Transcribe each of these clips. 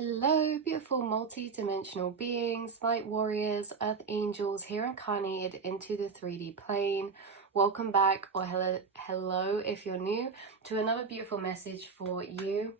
Hello, beautiful multi-dimensional beings, light warriors, earth angels here incarnated into the 3D plane. Welcome back, or hello if you're new, to another beautiful message for you.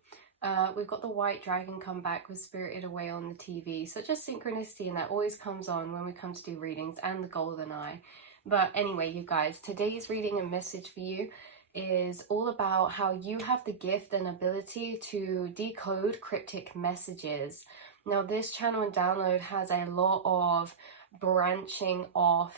We've got the white dragon come back with Spirited Away on the TV. Such a synchronicity, and that always comes on when we come to do readings, and the golden eye. But anyway, you guys, today's reading and message for you is all about how you have the gift and ability to decode cryptic messages. Now, this channel and download has a lot of branching off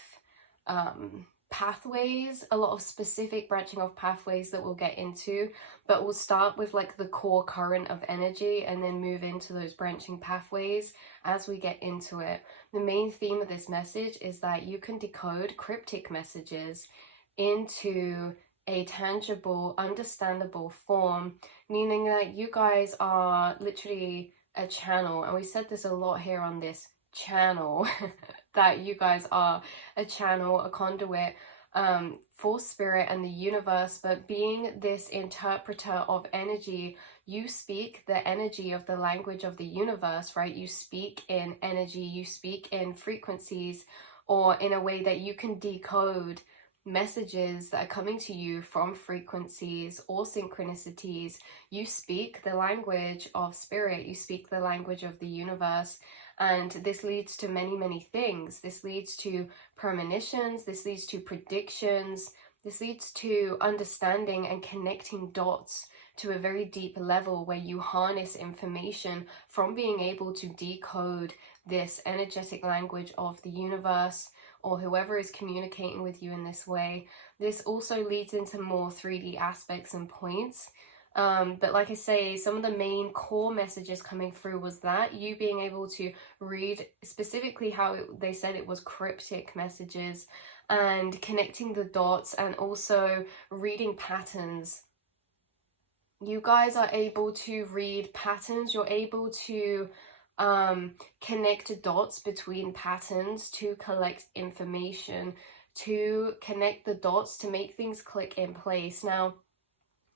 pathways, a lot of specific branching off pathways that we'll get into, but we'll start with like the core current of energy and then move into those branching pathways as we get into it. The main theme of this message is that you can decode cryptic messages into a tangible, understandable form, meaning that you guys are literally a channel, and we said this a lot here on this channel, that you guys are a channel, a conduit for spirit and the universe. But being this interpreter of energy, you speak the energy of the language of the universe, right? You speak in energy, you speak in frequencies, or in a way that you can decode messages that are coming to you from frequencies or synchronicities. You speak the language of spirit, you speak the language of the universe, and this leads to many things. This leads to premonitions, this leads to predictions, this leads to understanding and connecting dots to a very deep level where you harness information from being able to decode this energetic language of the universe, or whoever is communicating with you in this way. This also leads into more 3D aspects and points. But like I say, some of the main core messages coming through was that you being able to read specifically how they said it was cryptic messages, and connecting the dots, and also reading patterns. You guys are able to read patterns. You're able to connect dots between patterns to collect information, to connect the dots to make things click in place. Now,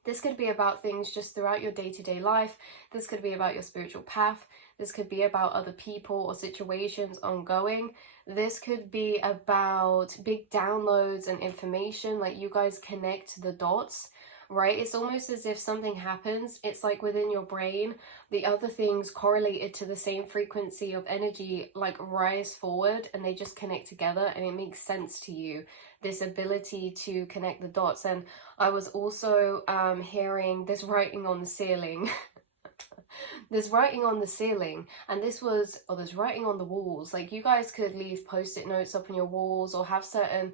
this could be about things just throughout your day-to-day life. This could be about your spiritual path. This could be about other people or situations ongoing. This could be about big downloads and information, like you guys connect the dots, right? It's almost as if something happens, it's like within your brain, the other things correlated to the same frequency of energy like rise forward, and they just connect together, and it makes sense to you, this ability to connect the dots. And I was also hearing this writing on the ceiling. There's writing on the ceiling, and this was, or there's writing on the walls. Like, you guys could leave post-it notes up on your walls, or have certain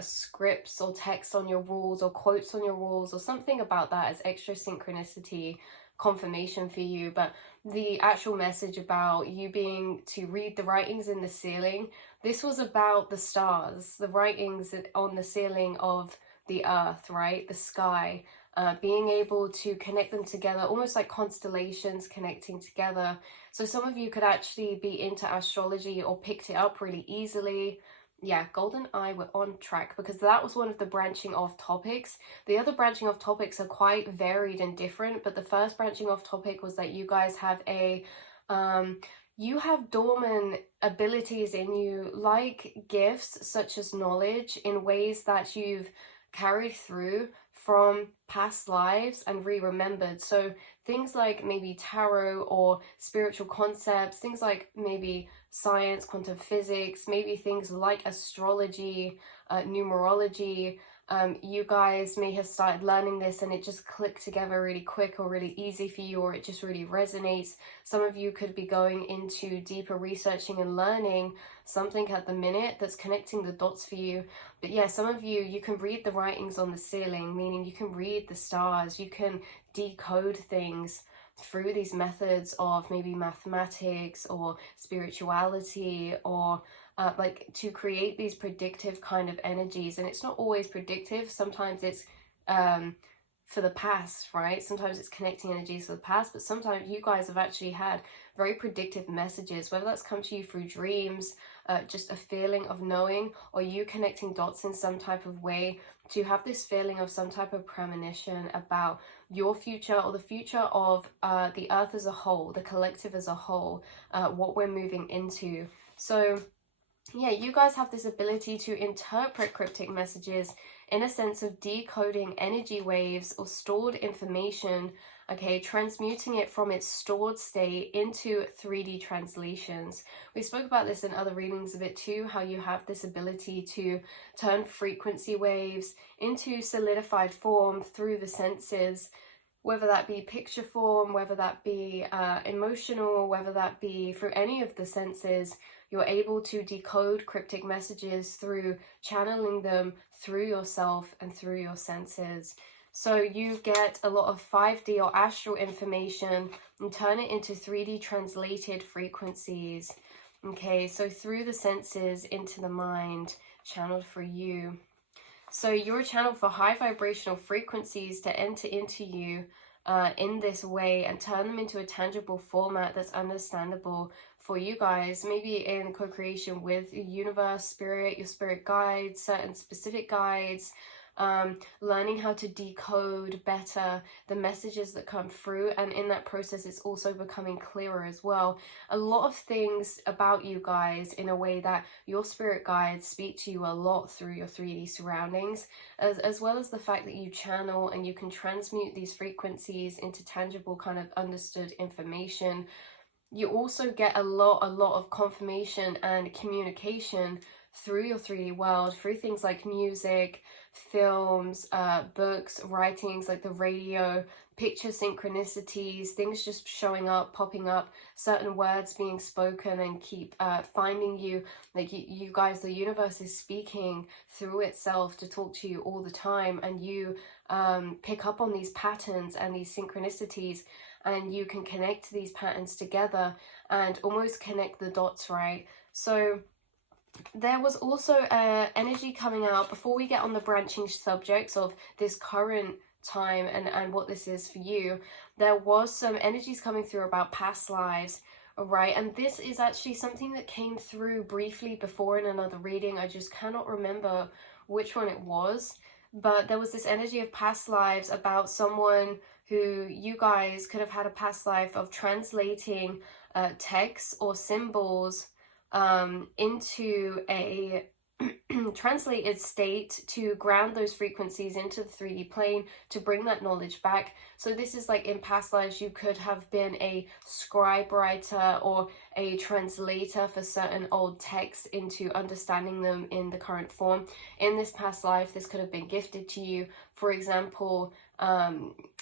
scripts or text on your walls, or quotes on your walls, or something about that as extra synchronicity confirmation for you. But the actual message about you being to read the writings in the ceiling, this was about the stars, the writings on the ceiling of the earth, right? The sky. Being able to connect them together, almost like constellations connecting together. So some of you could actually be into astrology or picked it up really easily. Yeah, golden eye, we're on track, because that was one of the branching off topics. The other branching off topics are quite varied and different, but the first branching off topic was that you guys have a you have dormant abilities in you, like gifts such as knowledge, in ways that you've carried through from past lives and re-remembered. So things like maybe tarot or spiritual concepts, things like maybe science, quantum physics, maybe things like astrology, numerology. You guys may have started learning this and it just clicked together really quick or really easy for you, or it just really resonates. Some of you could be going into deeper researching and learning something at the minute that's connecting the dots for you. But yeah, some of you, you can read the writings on the ceiling, meaning you can read the stars, you can decode things through these methods of maybe mathematics or spirituality, or like to create these predictive kind of energies. And it's not always predictive, sometimes it's for the past, right? Sometimes it's connecting energies for the past, but sometimes you guys have actually had very predictive messages, whether that's come to you through dreams, just a feeling of knowing, or you connecting dots in some type of way to have this feeling of some type of premonition about your future, or the future of the earth as a whole, the collective as a whole, what we're moving into. So yeah, you guys have this ability to interpret cryptic messages in a sense of decoding energy waves or stored information, okay, transmuting it from its stored state into 3D translations. We spoke about this in other readings a bit too, how you have this ability to turn frequency waves into solidified form through the senses, whether that be picture form, whether that be emotional, whether that be through any of the senses. You're able to decode cryptic messages through channeling them through yourself and through your senses. So you get a lot of 5D or astral information and turn it into 3D translated frequencies. Okay, so through the senses into the mind, channeled for you. So you're a channel for high vibrational frequencies to enter into you in this way and turn them into a tangible format that's understandable for you guys, maybe in co-creation with the universe, spirit, your spirit guides, certain specific guides, learning how to decode better the messages that come through, and in that process it's also becoming clearer as well. A lot of things about you guys in a way that your spirit guides speak to you a lot through your 3D surroundings, as well as the fact that you channel and you can transmute these frequencies into tangible kind of understood information. You also get a lot of confirmation and communication through your 3D world, through things like music, films, books, writings, like the radio, picture synchronicities, things just showing up, popping up, certain words being spoken and keep finding you. Like you guys, the universe is speaking through itself to talk to you all the time, and you pick up on these patterns and these synchronicities, and you can connect these patterns together and almost connect the dots, right? So there was also energy coming out before we get on the branching subjects of this current time and what this is for you. There was some energies coming through about past lives, right? And this is actually something that came through briefly before in another reading. I just cannot remember which one it was, but there was this energy of past lives about someone who you guys could have had a past life of translating texts or symbols into a translated state to ground those frequencies into the 3D plane to bring that knowledge back. So this is like in past lives you could have been a scribe writer or a translator for certain old texts into understanding them in the current form. In this past life this could have been gifted to you. For example,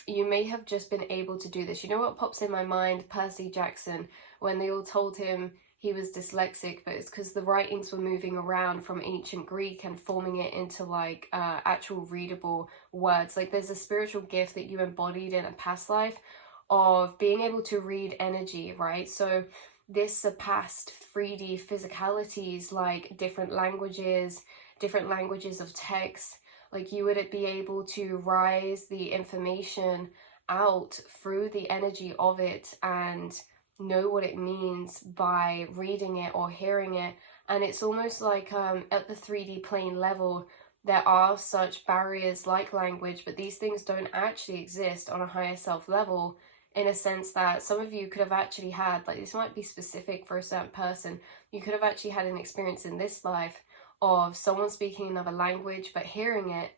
you may have just been able to do this. You know what pops in my mind? Percy Jackson, when they all told him he was dyslexic, but it's because the writings were moving around from ancient Greek and forming it into like actual readable words. Like there's a spiritual gift that you embodied in a past life of being able to read energy, right? So this surpassed 3D physicalities like different languages of text. Like you would be able to rise the information out through the energy of it and know what it means by reading it or hearing it. And it's almost like at the 3D plane level there are such barriers like language, but these things don't actually exist on a higher self level, in a sense that some of you could have actually had, like this might be specific for a certain person, you could have actually had an experience in this life of someone speaking another language but hearing it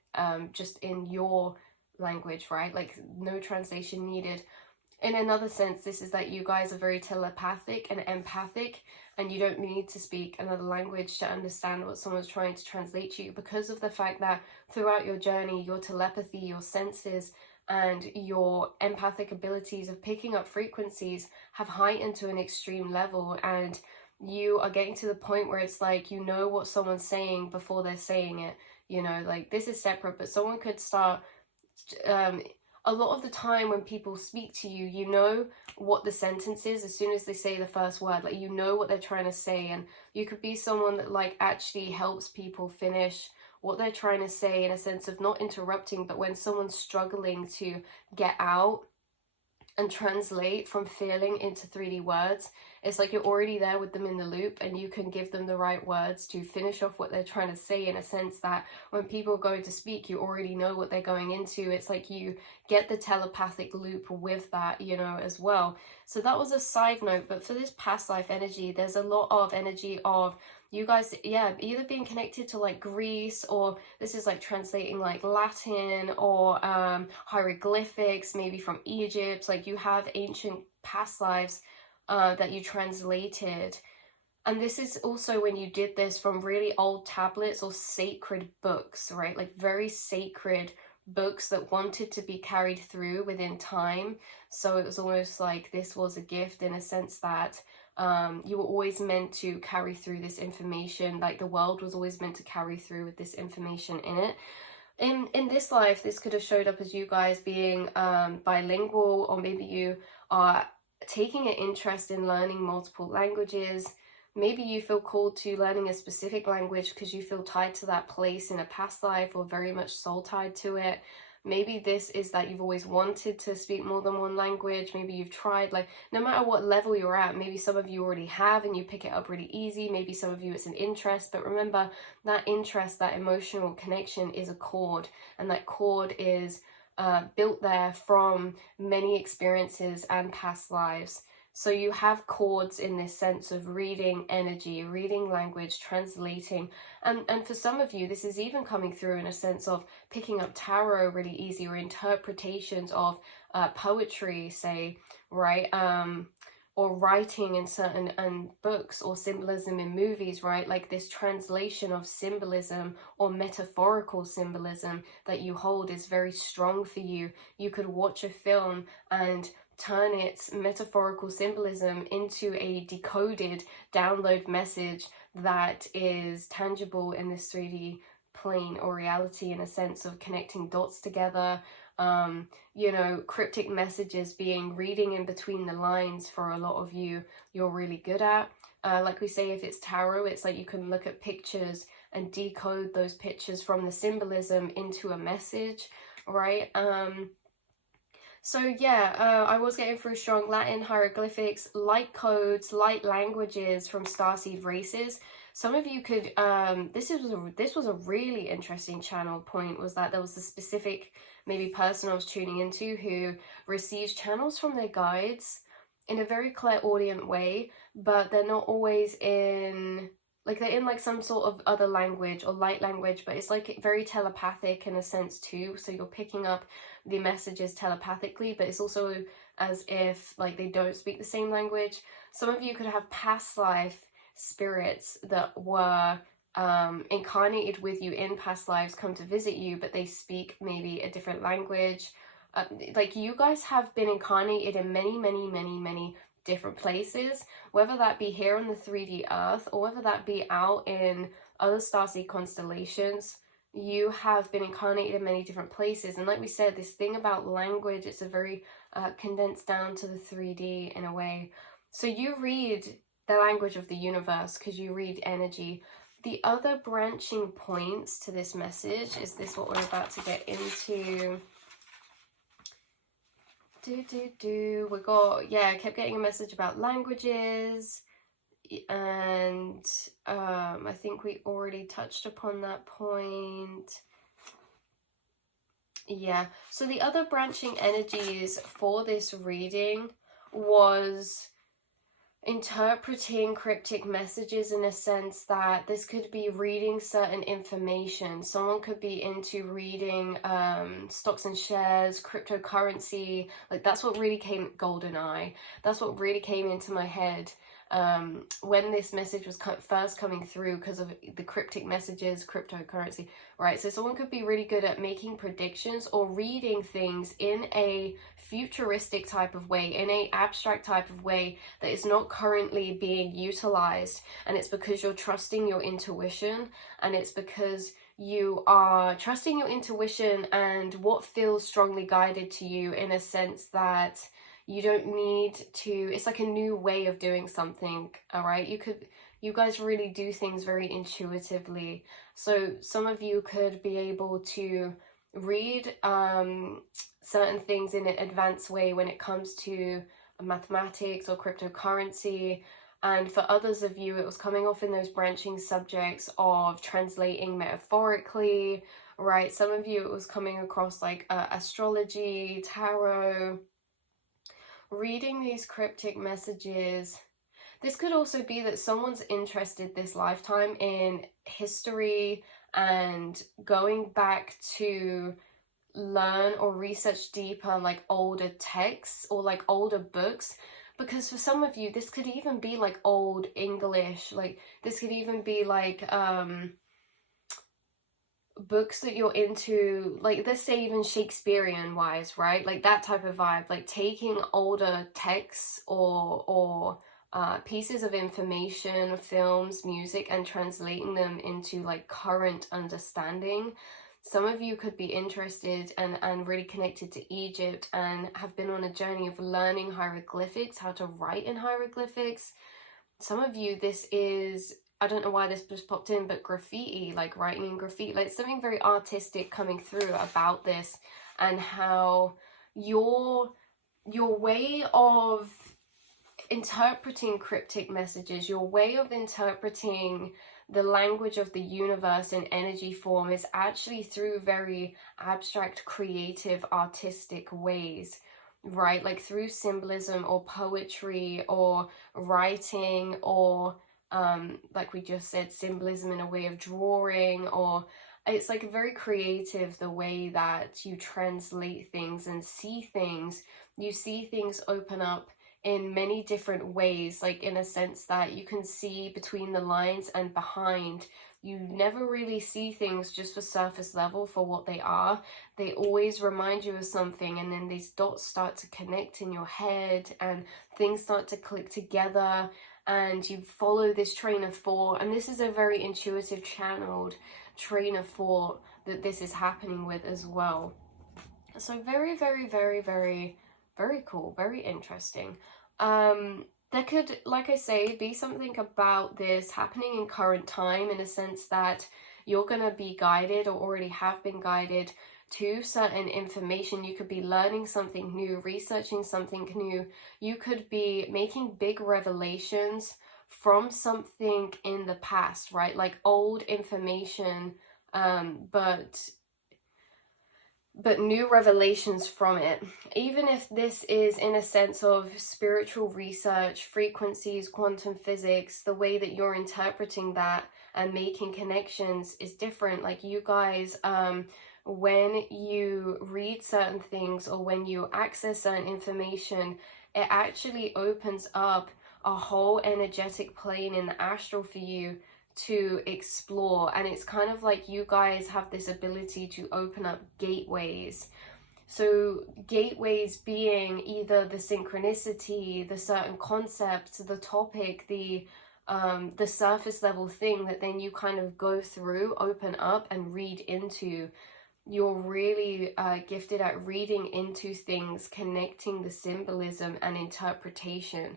just in your language, right? Like no translation needed. In another sense, this is that you guys are very telepathic and empathic, and you don't need to speak another language to understand what someone's trying to translate to you, because of the fact that throughout your journey, your telepathy, your senses, and your empathic abilities of picking up frequencies have heightened to an extreme level, and you are getting to the point where it's like you know what someone's saying before they're saying it. You know, like this is separate, but someone could start... a lot of the time when people speak to you, you know what the sentence is as soon as they say the first word. Like you know what they're trying to say, and you could be someone that like actually helps people finish what they're trying to say, in a sense of not interrupting, but when someone's struggling to get out and translate from feeling into 3D words, it's like you're already there with them in the loop, and you can give them the right words to finish off what they're trying to say, in a sense that when people go to speak, you already know what they're going into. It's like you get the telepathic loop with that, you know, as well. So that was a side note. But for this past life energy, there's a lot of energy of you guys, yeah, either being connected to like Greece, or this is like translating like Latin, or hieroglyphics, maybe from Egypt. Like you have ancient past lives that you translated. And this is also when you did this from really old tablets or sacred books, right? Like very sacred books that wanted to be carried through within time. So it was almost like this was a gift, in a sense that you were always meant to carry through this information. Like the world was always meant to carry through with this information in it. In this life, this could have showed up as you guys being bilingual, or maybe you are taking an interest in learning multiple languages. Maybe you feel called to learning a specific language because you feel tied to that place in a past life, or very much soul tied to it. Maybe this is that you've always wanted to speak more than one language. Maybe you've tried, like, no matter what level you're at, maybe some of you already have and you pick it up really easy. Maybe some of you it's an interest, but remember that interest, that emotional connection is a cord, and that cord is built there from many experiences and past lives. So you have chords in this sense of reading energy, reading language, translating. And for some of you, this is even coming through in a sense of picking up tarot really easy, or interpretations of poetry, say, right? Or writing in certain books, or symbolism in movies, right? Like this translation of symbolism or metaphorical symbolism that you hold is very strong for you. You could watch a film and turn its metaphorical symbolism into a decoded download message that is tangible in this 3D plane or reality, in a sense of connecting dots together. You know, cryptic messages being reading in between the lines for a lot of you, you're really good at. Like we say, if it's tarot, it's like you can look at pictures and decode those pictures from the symbolism into a message, right? So yeah, I was getting through strong Latin, hieroglyphics, light codes, light languages from starseed races. Some of you could, this was a really interesting channel point, was that there was a specific maybe person I was tuning into who receives channels from their guides in a very clairaudient way, but they're not always in, like they're in like some sort of other language or light language, but it's like very telepathic in a sense too. So you're picking up the messages telepathically, but it's also as if like they don't speak the same language. Some of you could have past life spirits that were incarnated with you in past lives come to visit you, but they speak maybe a different language. Like you guys have been incarnated in many different places, whether that be here on the 3D earth, or whether that be out in other starseed constellations. You have been incarnated in many different places. And like we said, this thing about language, it's a very condensed down to the 3D in a way. So you read the language of the universe because you read energy. The other branching points to this message is this, what we're about to get into. We got, yeah, I kept getting a message about languages, and I think we already touched upon that point. Yeah, so the other branching energies for this reading was interpreting cryptic messages, in a sense that this could be reading certain information. Someone could be into reading stocks and shares, cryptocurrency. Like that's what really came, GoldenEye, that's what really came into my head when this message was first coming through, because of the cryptic messages, cryptocurrency, right? So someone could be really good at making predictions or reading things in a futuristic type of way, in a abstract type of way that is not currently being utilized. And it's because you're trusting your intuition, and it's because you are trusting your intuition and what feels strongly guided to you, in a sense that You don't need to, it's like a new way of doing something, all right? You guys really do things very intuitively. So some of you could be able to read certain things in an advanced way when it comes to mathematics or cryptocurrency. And for others of you, it was coming off in those branching subjects of translating metaphorically, right? Some of you, it was coming across like astrology, tarot, reading these cryptic messages. This could also be that someone's interested this lifetime in history and going back to learn or research deeper like older texts or like older books. Because for some of you, this could even be like old English, like this could even be like books that you're into, like let's say even Shakespearean wise, right? Like that type of vibe, like taking older texts or pieces of information, films, music, and translating them into like current understanding. Some of you could be interested and really connected to Egypt and have been on a journey of learning hieroglyphics, how to write in hieroglyphics. Some of you, this is, I don't know why this just popped in, but graffiti, like writing in graffiti, like something very artistic coming through about this, and how your way of interpreting cryptic messages, your way of interpreting the language of the universe in energy form is actually through very abstract, creative, artistic ways, right? Like through symbolism or poetry or writing or like we just said, symbolism in a way of drawing, or it's like very creative the way that you translate things and see things. You see things open up in many different ways, like in a sense that you can see between the lines and behind. You never really see things just for surface level for what they are. They always remind you of something, and then these dots start to connect in your head and things start to click together, and you follow this train of thought. And this is a very intuitive, channeled train of thought that this is happening with as well. So very, very, very, very, very cool, very interesting. There could, like I say, be something about this happening in current time, in a sense that you're going to be guided or already have been guided to certain information. You could be learning something new, researching something new. You could be making big revelations from something in the past, right? Like old information, but new revelations from it. Even if this is in a sense of spiritual research, frequencies, quantum physics, the way that you're interpreting that and making connections is different. Like you guys, when you read certain things or when you access certain information, it actually opens up a whole energetic plane in the astral for you to explore. And it's kind of like you guys have this ability to open up gateways. So gateways being either the synchronicity, the certain concept, the topic, the surface level thing that then you kind of go through, open up and read into. You're really gifted at reading into things, connecting the symbolism and interpretation.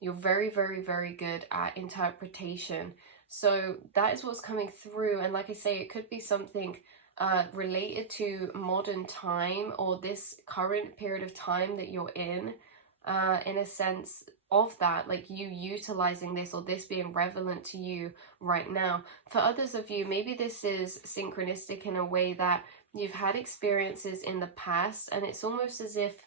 You're very, very, very good at interpretation. So that is what's coming through. And like I say, it could be something related to modern time or this current period of time that you're in a sense of that, like you utilizing this or this being relevant to you right now. For others of you, maybe this is synchronistic in a way that you've had experiences in the past, and it's almost as if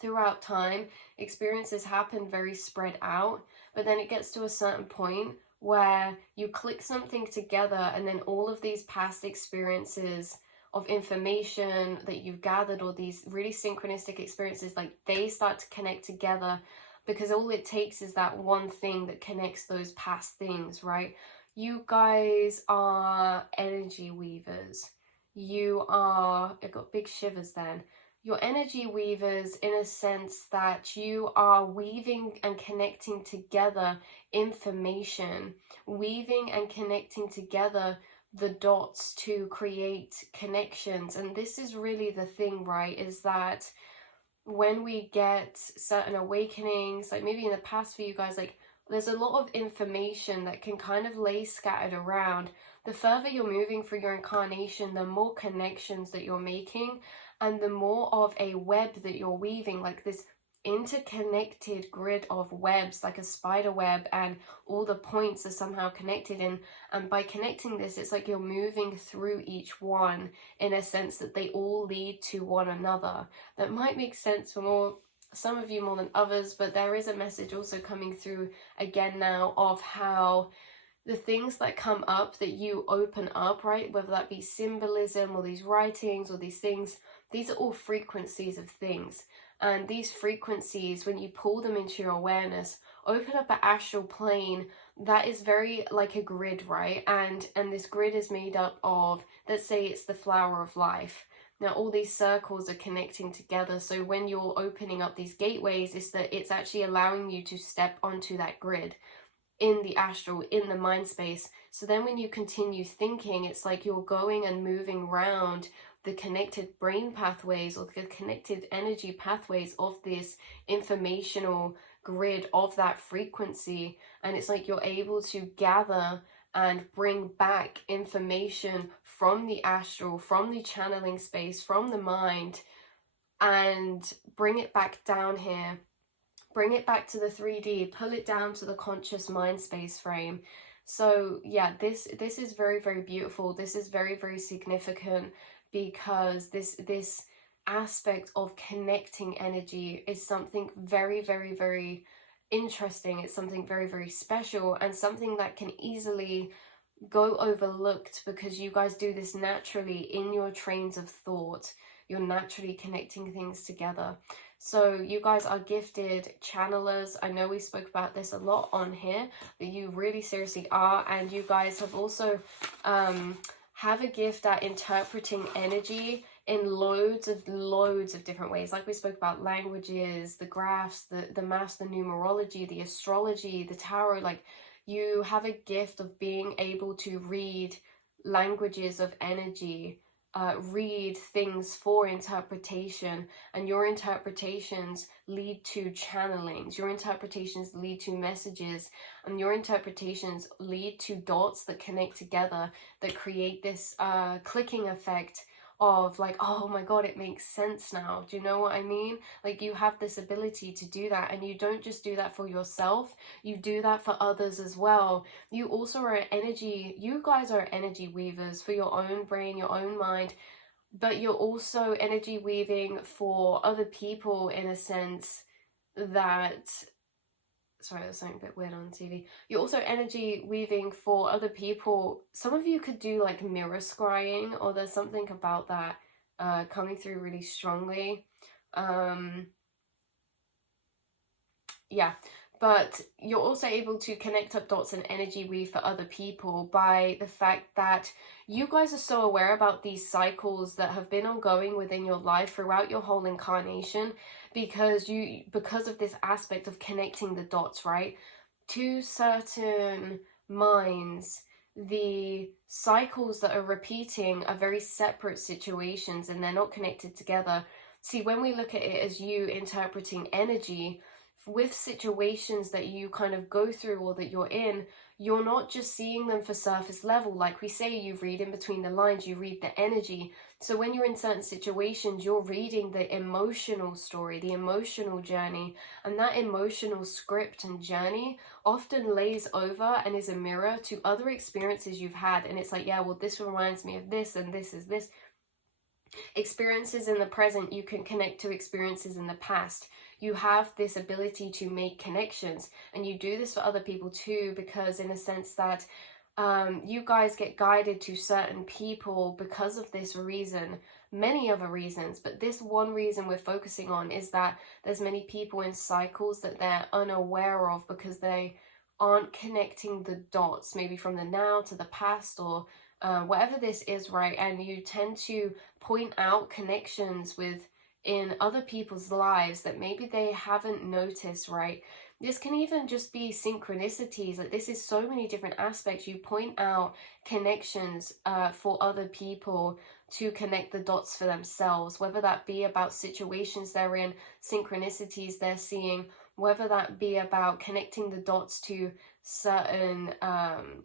throughout time experiences happen very spread out, but then it gets to a certain point where you click something together, and then all of these past experiences of information that you've gathered, or these really synchronistic experiences, like they start to connect together, because all it takes is that one thing that connects those past things, right? You guys are energy weavers. You are, I got big shivers then. You're energy weavers in a sense that you are weaving and connecting together information, weaving and connecting together the dots to create connections. And this is really the thing, right? Is that when we get certain awakenings, like maybe in the past for you guys, like there's a lot of information that can kind of lay scattered around. The further you're moving through your incarnation, the more connections that you're making, and the more of a web that you're weaving, like this interconnected grid of webs, like a spider web, and all the points are somehow connected. And by connecting this, it's like you're moving through each one in a sense that they all lead to one another. That might make sense for some of you more than others, but there is a message also coming through again now of how the things that come up that you open up, right, whether that be symbolism or these writings or these things, these are all frequencies of things. And these frequencies, when you pull them into your awareness, open up an astral plane that is very like a grid, right? And this grid is made up of, let's say it's the flower of life. Now all these circles are connecting together, so when you're opening up these gateways, it's actually allowing you to step onto that grid in the astral, in the mind space. So then when you continue thinking, it's like you're going and moving around the connected brain pathways or the connected energy pathways of this informational grid of that frequency, and it's like you're able to gather and bring back information from the astral, from the channeling space, from the mind, and bring it back down here, bring it back to the 3D, pull it down to the conscious mind space frame. So yeah, this is very, very beautiful. This is very, very significant, because this aspect of connecting energy is something very, very, very interesting. It's something very, very special, and something that can easily go overlooked, because you guys do this naturally in your trains of thought. You're naturally connecting things together. So you guys are gifted channelers. I know we spoke about this a lot on here, but you really seriously are. And you guys have also have a gift at interpreting energy in loads of different ways. Like we spoke about languages, the graphs, the maths, the numerology, the astrology, the tarot. Like you have a gift of being able to read languages of energy, read things for interpretation, and your interpretations lead to channelings, your interpretations lead to messages, and your interpretations lead to dots that connect together that create this clicking effect of like, oh my god, it makes sense now. Do you know what I mean? Like you have this ability to do that, and you don't just do that for yourself, you do that for others as well. You also are you guys are energy weavers for your own brain, your own mind, but you're also energy weaving for other people in a sense that, sorry, there's something a bit weird on TV. You're also energy weaving for other people. Some of you could do like mirror scrying, or there's something about that coming through really strongly. Yeah, but you're also able to connect up dots and energy weave for other people by the fact that you guys are so aware about these cycles that have been ongoing within your life throughout your whole incarnation, because of this aspect of connecting the dots, right? To certain minds, the cycles that are repeating are very separate situations and they're not connected together. See, when we look at it as you interpreting energy, with situations that you kind of go through or that you're in, you're not just seeing them for surface level. Like we say, you read in between the lines, you read the energy. So when you're in certain situations, you're reading the emotional story, the emotional journey, and that emotional script and journey often lays over and is a mirror to other experiences you've had. And it's like, yeah, well, this reminds me of this, and this is this. Experiences in the present, you can connect to experiences in the past. You have this ability to make connections, and you do this for other people too, because in a sense that you guys get guided to certain people because of this reason, many other reasons, but this one reason we're focusing on is that there's many people in cycles that they're unaware of because they aren't connecting the dots, maybe from the now to the past, or whatever this is, right? And you tend to point out connections in other people's lives that maybe they haven't noticed, right? This can even just be synchronicities. Like this is so many different aspects. You point out connections for other people to connect the dots for themselves, whether that be about situations they're in, synchronicities they're seeing, whether that be about connecting the dots to certain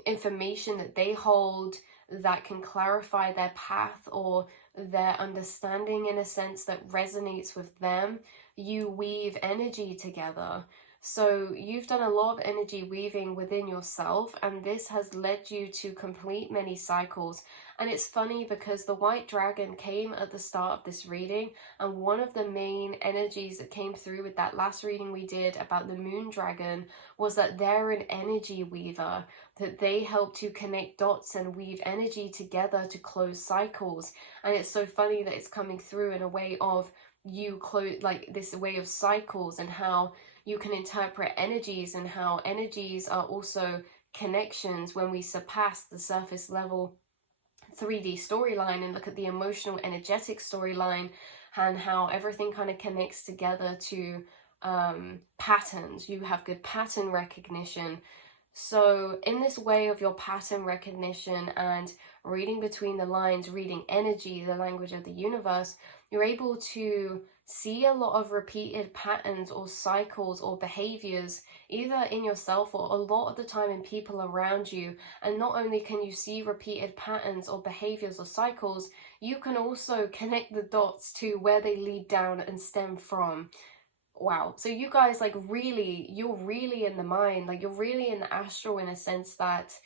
information that they hold that can clarify their path or their understanding in a sense that resonates with them. You weave energy together. So you've done a lot of energy weaving within yourself, and this has led you to complete many cycles. And it's funny because the white dragon came at the start of this reading, and one of the main energies that came through with that last reading we did about the moon dragon was that they're an energy weaver, that they help to connect dots and weave energy together to close cycles. And it's so funny that it's coming through in a way of you close, like this way of cycles, and how you can interpret energies, and how energies are also connections when we surpass the surface level 3D storyline and look at the emotional energetic storyline, and how everything kind of connects together to patterns. You have good pattern recognition. So in this way of your pattern recognition and reading between the lines, reading energy, the language of the universe, you're able to see a lot of repeated patterns or cycles or behaviors, either in yourself or a lot of the time in people around you. And not only can you see repeated patterns or behaviors or cycles, you can also connect the dots to where they lead down and stem from. Wow. So you guys, like, really, you're really in the mind, like you're really in the astral, in a sense that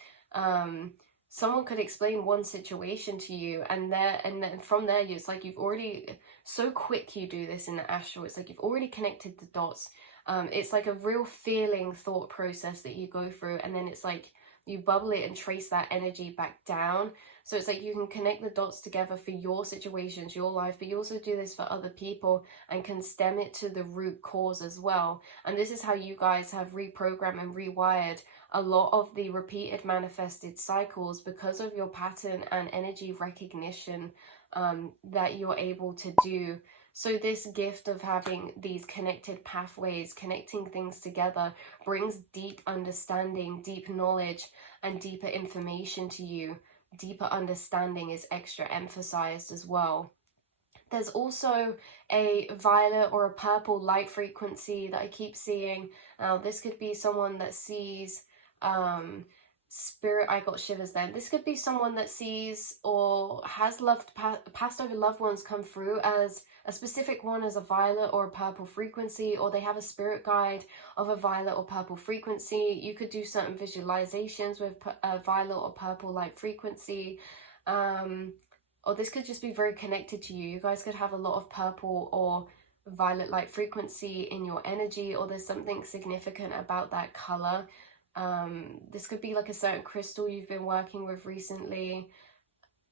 someone could explain one situation to you, and then from there it's like you've already, so quick you do this in the astral, it's like you've already connected the dots. It's like a real feeling thought process that you go through, and then it's like you bubble it and trace that energy back down. So it's like you can connect the dots together for your situations, your life, but you also do this for other people and can stem it to the root cause as well. And this is how you guys have reprogrammed and rewired a lot of the repeated manifested cycles because of your pattern and energy recognition that you're able to do. So this gift of having these connected pathways, connecting things together, brings deep understanding, deep knowledge, and deeper information to you. Deeper understanding is extra emphasized as well. There's also a violet or a purple light frequency that I keep seeing. Now, this could be someone that sees spirit. I got shivers then. This could be someone that sees or has loved passed over loved ones come through as a specific one, as a violet or a purple frequency, or they have a spirit guide of a violet or purple frequency. You could do certain visualizations with a violet or purple light frequency, or this could just be very connected to you. You guys could have a lot of purple or violet light frequency in your energy, or there's something significant about that color. This could be like a certain crystal you've been working with recently,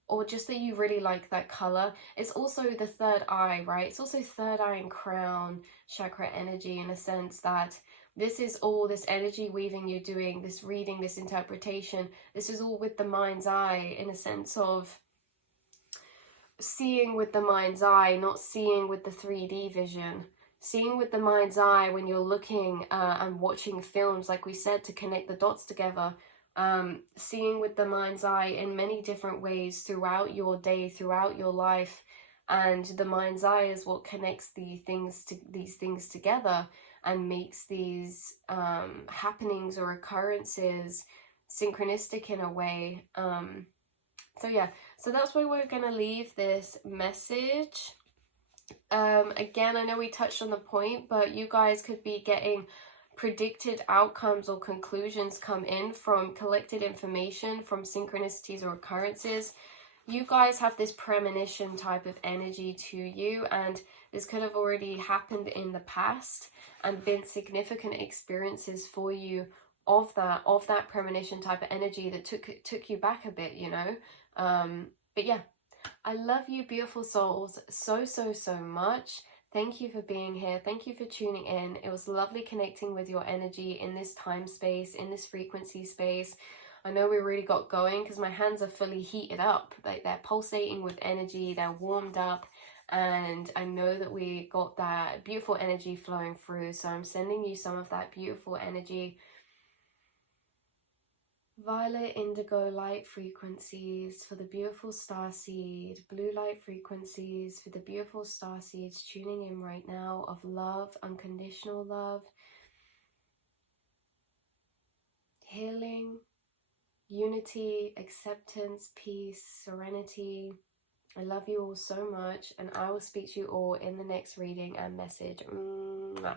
or just that you really like that color. It's also the third eye, right? It's also third eye and crown chakra energy, in a sense that this is all this energy weaving you're doing, this reading, this interpretation. This is all with the mind's eye, in a sense of seeing with the mind's eye, not seeing with the 3D vision. Seeing with the mind's eye when you're looking and watching films, like we said, to connect the dots together. Seeing with the mind's eye in many different ways throughout your day, throughout your life. And the mind's eye is what connects these things together and makes these happenings or occurrences synchronistic in a way. So yeah, so that's where we're going to leave this message. Again, I know we touched on the point, but you guys could be getting predicted outcomes or conclusions come in from collected information, from synchronicities or occurrences. You guys have this premonition type of energy to you, and this could have already happened in the past and been significant experiences for you of that premonition type of energy that took you back a bit, you know. But yeah, I love you, beautiful souls, so much. Thank you for being here. Thank you for tuning in. It was lovely connecting with your energy in this time space, in this frequency space. I know we really got going because my hands are fully heated up. Like, they're pulsating with energy, they're warmed up, and I know that we got that beautiful energy flowing through. So I'm sending you some of that beautiful energy. Violet indigo light frequencies for the beautiful starseed, blue light frequencies for the beautiful starseeds tuning in right now, of love, unconditional love, healing, unity, acceptance, peace, serenity. I love you all so much, and I will speak to you all in the next reading and message. Mwah.